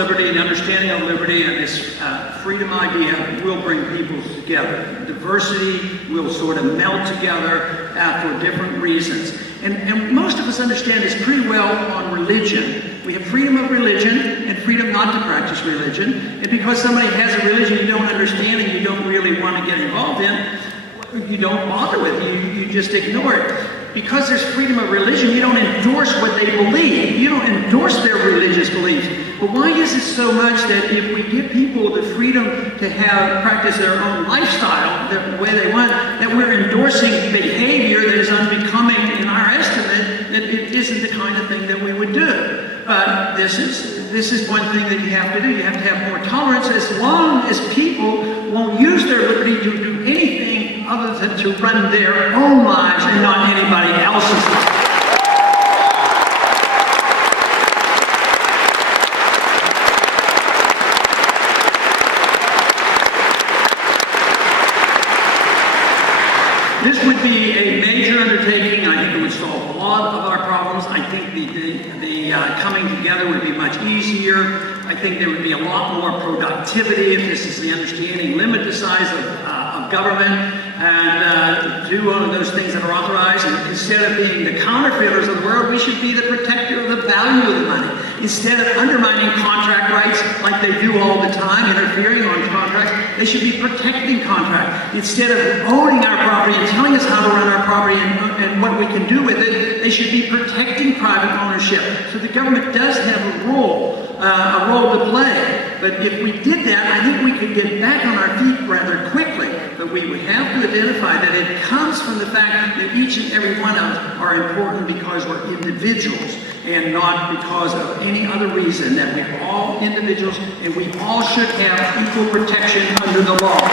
liberty and understanding of liberty and this freedom idea will bring people together. Diversity will sort of meld together for different reasons. And most of us understand this pretty well on religion. We have freedom of religion and freedom not to practice religion. And because somebody has a religion you don't understand and you don't really want to get involved in, you don't bother with it. You just ignore it. Because there's freedom of religion, you don't endorse what they believe. You don't endorse their religious beliefs. But why is it so much that if we give people the freedom to practice their own lifestyle the way they want, that we're endorsing behavior that is unbecoming in our estimate, that it isn't the kind of thing that we would do. But this is one thing that you have to do. You have to have more tolerance as long as people won't use their liberty to do anything other than to run their own lives and not anybody else's lives. This would be a major undertaking. I think it would solve a lot of our problems. I think the coming together would be much easier. I think there would be a lot more productivity if this is the understanding. Limit the size of government and do one of those things that are authorized. And instead of being the counterfeiters of the world, we should be the protector of the value of the money. Instead of undermining contract rights like they do all the time, interfering on contracts, they should be protecting contracts. Instead of owning our property and telling us how to run our property and what we can do with it, they should be protecting private ownership. So the government does have a role to play. But if we did that, I think we could get back on our feet rather quickly. But we would have to identify that it comes from the fact that each and every one of us are important because we're individuals and not because of any other reason, that we're all individuals and we all should have equal protection under the law.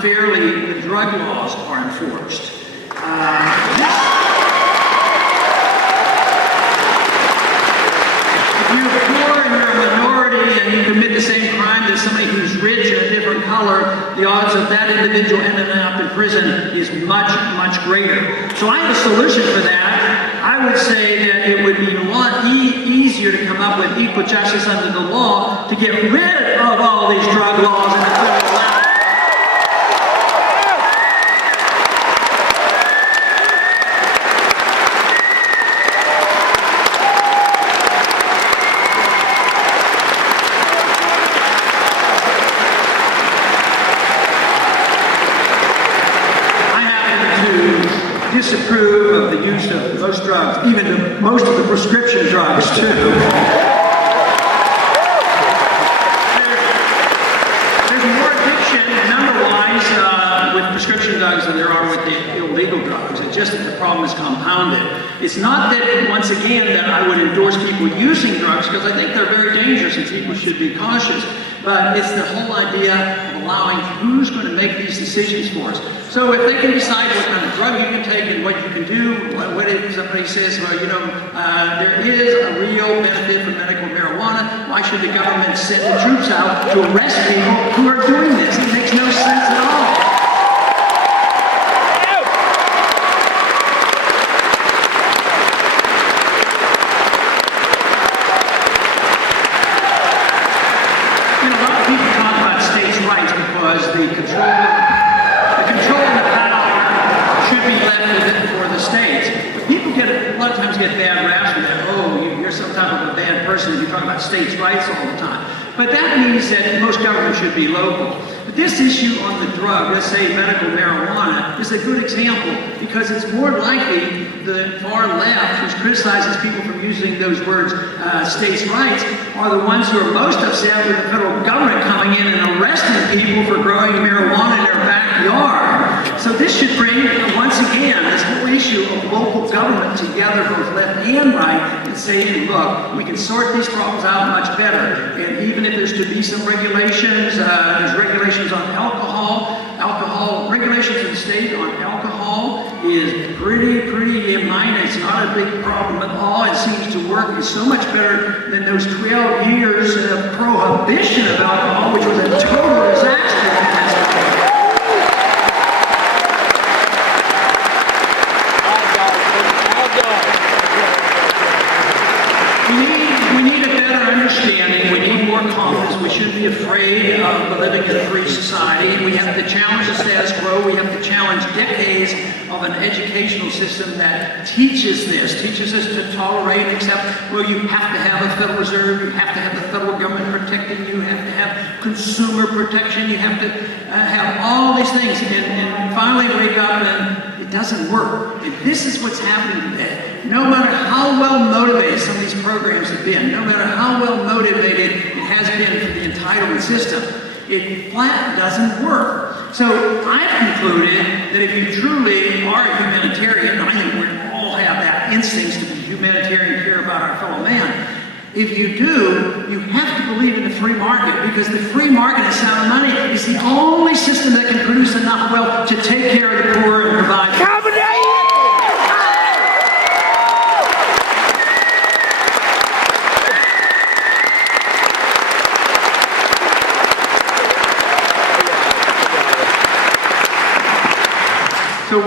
Unfairly, the drug laws are enforced. If you're poor and you're a minority and you commit the same crime as somebody who's rich in a different color, the odds of that individual ending up in prison is much, much greater. So I have a solution for that. I would say that it would be a lot easier to come up with equal justice under the law to get rid of all these drug laws and the criminal laws. Disapprove of the use of most drugs, even most of the prescription drugs too. There's more addiction number-wise with prescription drugs than there are with the illegal drugs. It's just that the problem is compounded. It's not that, once again, that I would endorse people using drugs, because I think they're very dangerous and people should be cautious. But it's the whole idea of allowing who's going to make these decisions for us. So if they can decide what kind of drug you can take and what you can do, what if somebody says, well, you know, there is a real benefit from medical marijuana, why should the government send the troops out to arrest people who are doing this? It makes no sense at all. Get bad raps with that. Oh, you're some type of a bad person if you talk about states' rights all the time. But that means that most government should be local. But this issue on the drug, let's say medical marijuana, is a good example because it's more likely the far left, which criticizes people for using those words, states' rights, are the ones who are most upset with the federal government coming in and arresting people for growing marijuana in their backyard. So this should bring, once again, this whole issue of local government together, both left and right, and saying, look, we can sort these problems out much better. And even if there's to be some regulations, there's regulations on alcohol, regulations in the state on alcohol, is pretty minor. It's not a big problem at all. It seems to work. It's so much better than those 12 years of prohibition of alcohol, which was a total disaster. We need a better understanding. We need more confidence. We shouldn't be afraid of living in a free society. We have to challenge the status quo. We have to challenge decades of an educational system that teaches us to tolerate and accept. Well, you have to have a Federal Reserve. You have to have the federal government protecting you. You have to have consumer protection. You have to have all these things. And finally wake up and it doesn't work. And this is what's happening today. No matter how well motivated some of these programs have been, no matter how well motivated it has been for the entitlement system, it flat doesn't work. So I've concluded that if you truly are a humanitarian, and I think we all have that instincts to be humanitarian, care about our fellow man, if you do, you have to believe in the free market, because the free market and sound money is the only system that can produce enough wealth to take care of the poor and provide. So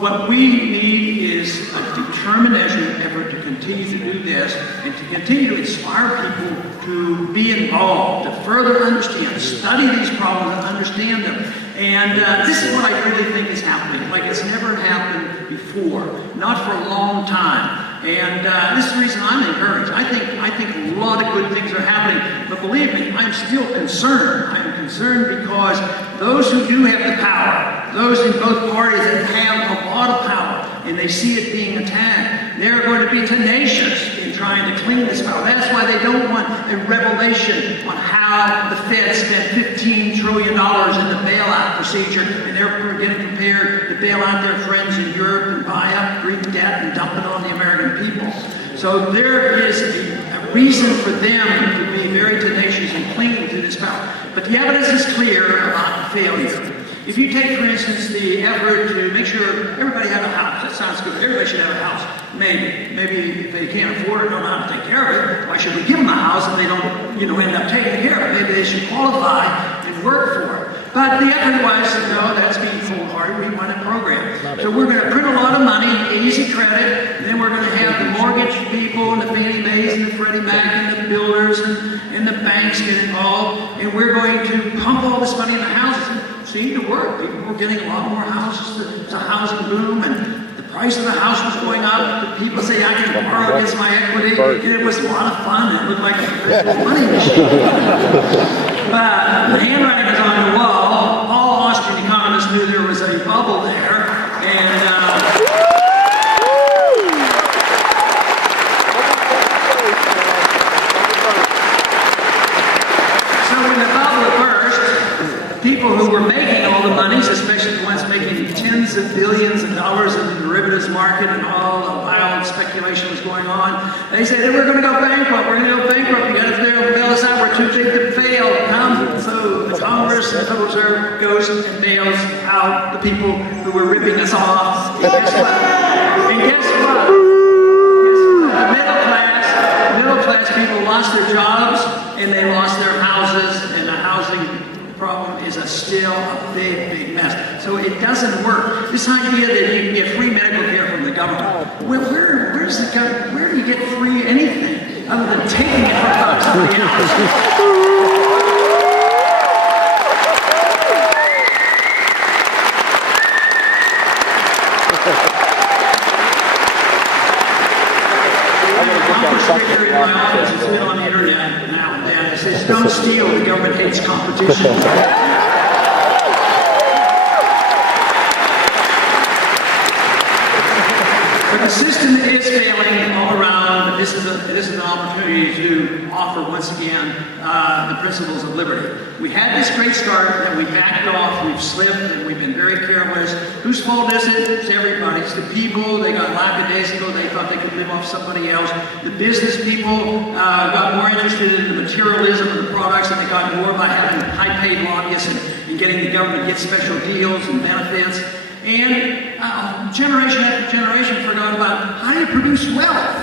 what we need is a determination effort to continue to do this and to continue to inspire people to be involved, to further understand, study these problems and understand them. And this is what I really think is happening, like it's never happened before, not for a long time. And this is the reason I'm encouraged. I think a lot of good things are happening, but believe me, I'm still concerned. I'm concerned because those who do have the power, those in both parties that have a lot of power, and they see it being attacked, they're going to be tenacious in trying to clean this power. That's why they don't want a revelation on how the Fed spent $15 trillion in the bailout procedure, and they're getting prepared to bail out their friends in Europe and buy up Greek debt and dump it on the American people. So there is a reason for them to be very tenacious and clinging to this power. But the evidence is clear about the failure. If you take, for instance, the effort to make sure everybody has a house, that sounds good. Everybody should have a house. Maybe if they can't afford it, don't know how to take care of it. Why should we give them a house if they don't, end up taking care of it? Maybe they should qualify and work for it. But the effort was, no, that's being foolhardy. We want a program. So we're going to print a lot of money, easy credit, and then we're going to have the mortgage people and the Fannie Mae's and the Freddie Mac and the builders and the banks get involved, and we're going to pump all this money in the houses. It seemed to work. People were getting a lot more houses. There's a housing boom, and the price of the house was going up. The people say, I can borrow against my equity. And it was a lot of fun. It looked like a money machine. But the handwriting was on the wall. All Austrian economists knew there was a bubble there. And so when the bubble burst, people who were making all the monies, especially the ones making tens of billions of dollars in the derivatives market and all the wild speculation was going on, they said, hey, we're going to go bankrupt. We're going to go bankrupt. You got to bail us out. We're too big to fail. So the Congress and the Federal Reserve goes and bails out the people who were ripping us off. And guess what? The middle class people lost their jobs and they lost their houses, and the housing problem is still a big mess. So it doesn't work. This idea that you can get free medical care from the government, well, where's the government? Where do you get free anything other than taking it from somebody else? It's been on the internet now and then. It says, don't steal, the government hates competition. But the system is failing all around. This is an opportunity to offer once again the principles of liberty. We had this great start, and we backed off, we've slipped, and we've been very careless. Whose fault is it? It's everybody's. The people, they got lackadaisical, they thought they could live off somebody else. The business people got more interested in the materialism of the products, and they got more by having high-paid lobbyists and getting the government to get special deals and benefits. And generation after generation forgot about how do you produce wealth?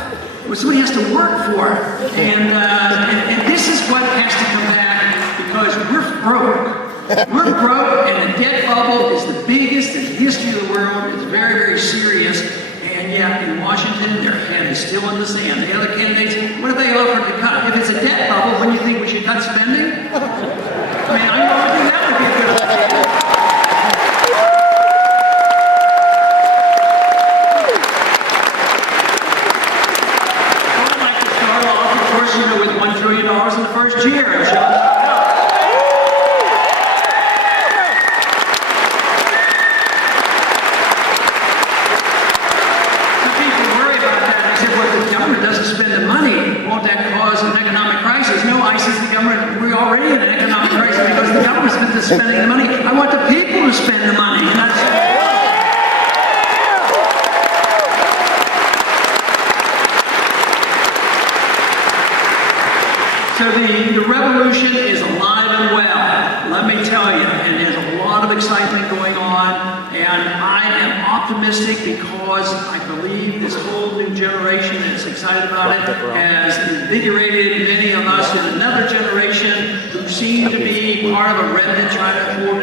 Well, somebody has to work for it. And this is what has to come back because we're broke. We're broke, and the debt bubble is the biggest in the history of the world. It's very, very serious. And yet, in Washington, their head is still in the sand. The other candidates, what have they offered to cut? If it's a debt bubble, wouldn't you think we should cut spending? I mean, I think that would be a good idea. I'd like to start off, of course, with $1 trillion in the first year. Doesn't spend the money, won't that cause an economic crisis? No, I says the government, we're already in an economic crisis because the government's spending the money. I want the people to spend the money. And that's so the revolution is alive and well, let me tell you, and there's a lot of excitement going on, and I am optimistic because I believe this whole new generation that's excited about it has invigorated many of us in another generation who seem to be part of a remnant trying to form